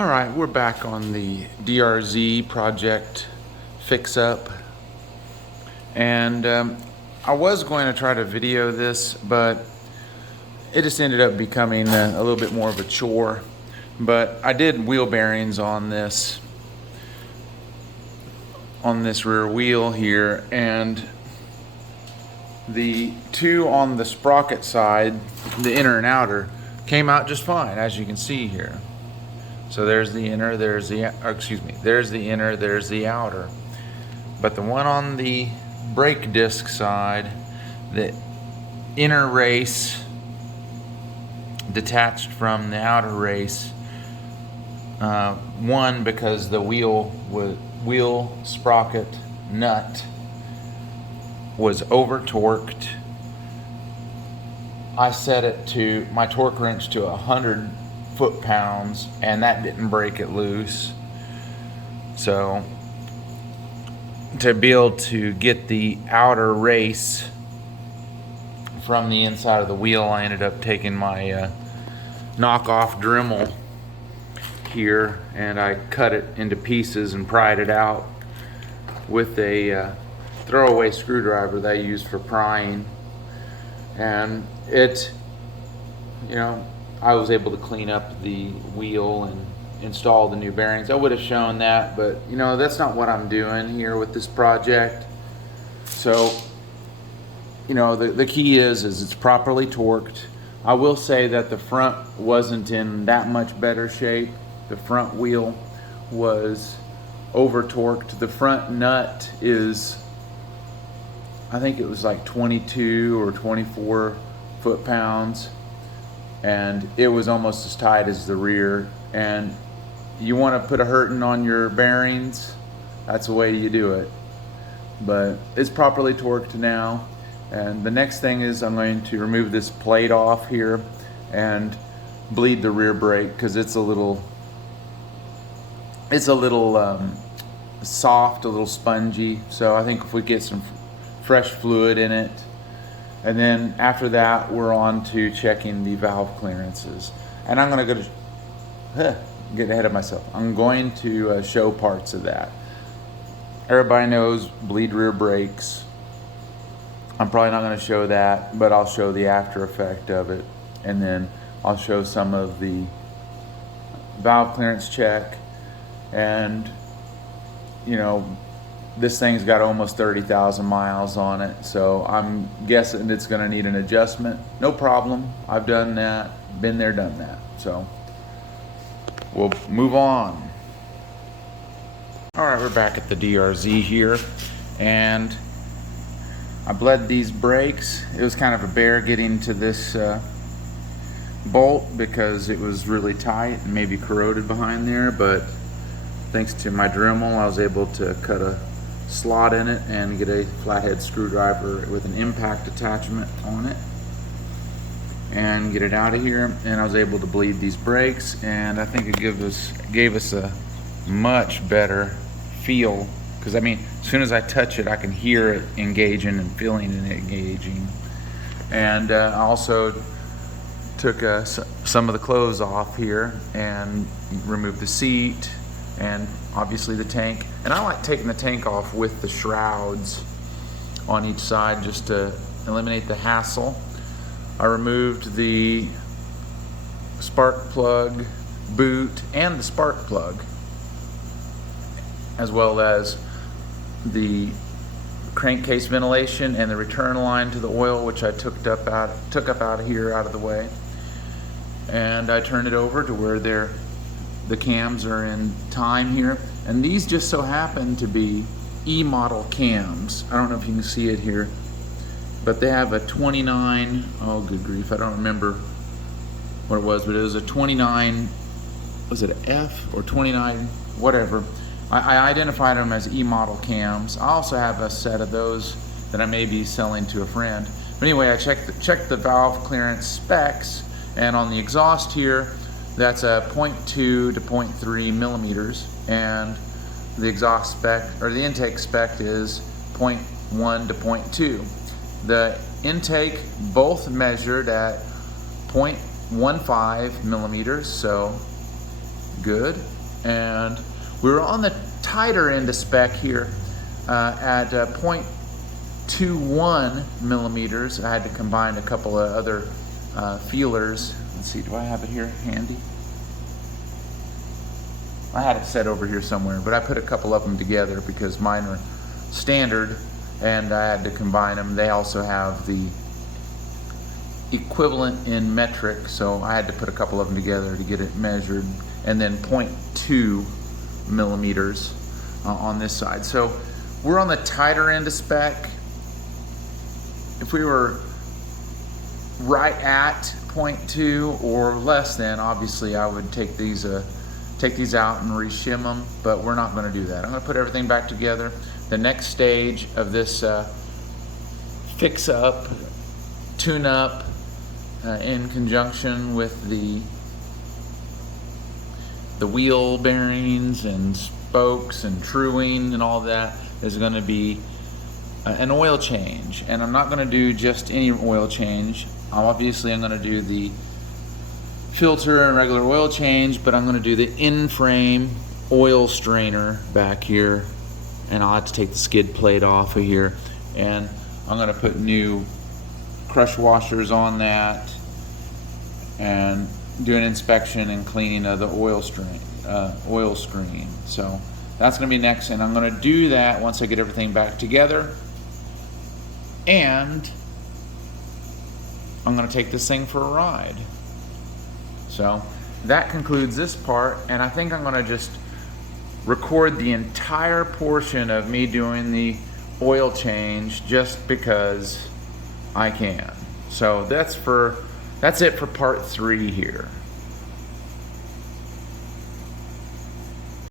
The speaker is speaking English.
All right, we're back on the DRZ project fix up, and I was going to try to video this, but it just ended up becoming a little bit more of a chore. But I did wheel bearings on this rear wheel here, and the two on the sprocket side, the inner and outer, came out just fine, as you can see here. So there's the inner, there's the inner, there's the outer. But the one on the brake disc side, the inner race detached from the outer race, one, because the wheel sprocket nut was over torqued. I set it to my torque wrench to 100 foot-pounds, and that didn't break it loose. So to be able to get the outer race from the inside of the wheel, I ended up taking my knockoff Dremel here, and I cut it into pieces and pried it out with a throwaway screwdriver that I used for prying. And it, I was able to clean up the wheel and install the new bearings. I would have shown that, but that's not what I'm doing here with this project. So the key is it's properly torqued. I will say that the front wasn't in that much better shape. The front wheel was over torqued. The front nut is, I think it was like 22 or 24 foot-pounds, and it was almost as tight as the rear. And you want to put a hurting on your bearings, that's the way you do it. But it's properly torqued now, and the next thing is I'm going to remove this plate off here and bleed the rear brake, because it's a little soft, a little spongy. So I think if we get some fresh fluid in it, and then after that we're on to checking the valve clearances. And I'm going to get ahead of myself. I'm going to show parts of that. Everybody knows bleed rear brakes. I'm probably not going to show that, but I'll show the after effect of it, and then I'll show some of the valve clearance check. And this thing's got almost 30,000 miles on it, so I'm guessing it's going to need an adjustment. No problem. I've done that, been there, done that. So we'll move on. All right, we're back at the DRZ here, and I bled these brakes. It was kind of a bear getting to this bolt because it was really tight and maybe corroded behind there, but thanks to my Dremel, I was able to cut a slot in it and get a flathead screwdriver with an impact attachment on it and get it out of here. And I was able to bleed these brakes, and I think it gave us a much better feel, because as soon as I touch it, I can hear it engaging and feeling it engaging. And I also took some of the clothes off here and removed the seat and obviously the tank. And I like taking the tank off with the shrouds on each side just to eliminate the hassle. I removed the spark plug boot and the spark plug, as well as the crankcase ventilation and the return line to the oil, which I took up out of here, out of the way. And I turned it over to where the cams are in time here. And these just so happen to be E-model cams. I don't know if you can see it here, but they have a 29, oh good grief, I don't remember what it was, but it was a 29, was it an F or 29, whatever. I identified them as E-model cams. I also have a set of those that I may be selling to a friend. But anyway, I checked the valve clearance specs, and on the exhaust here, that's a 0.2 to 0.3 millimeters, and the exhaust spec, or the intake spec, is 0.1 to 0.2. The intake both measured at 0.15 millimeters, so good. And we were on the tighter end of spec here at 0.21 millimeters. I had to combine a couple of other feelers. Let's see, do I have it here handy? I had it set over here somewhere, but I put a couple of them together because mine are standard and I had to combine them. They also have the equivalent in metric, so I had to put a couple of them together to get it measured, and then 0.2 millimeters on this side. So we're on the tighter end of spec. If we were right at 0.2 or less than, obviously I would take these out and reshim them, but we're not going to do that. I'm going to put everything back together. The next stage of this fix up, tune up, in conjunction with the wheel bearings and spokes and truing and all that, is going to be an oil change. And I'm not going to do just any oil change. Obviously I'm going to do the filter and regular oil change, but I'm going to do the in-frame oil strainer back here, and I'll have to take the skid plate off of here, and I'm going to put new crush washers on that and do an inspection and cleaning of the oil screen. So that's going to be next, and I'm going to do that once I get everything back together, and I'm going to take this thing for a ride. So that concludes this part, and I think I'm going to just record the entire portion of me doing the oil change just because I can. So that's it for part 3 here.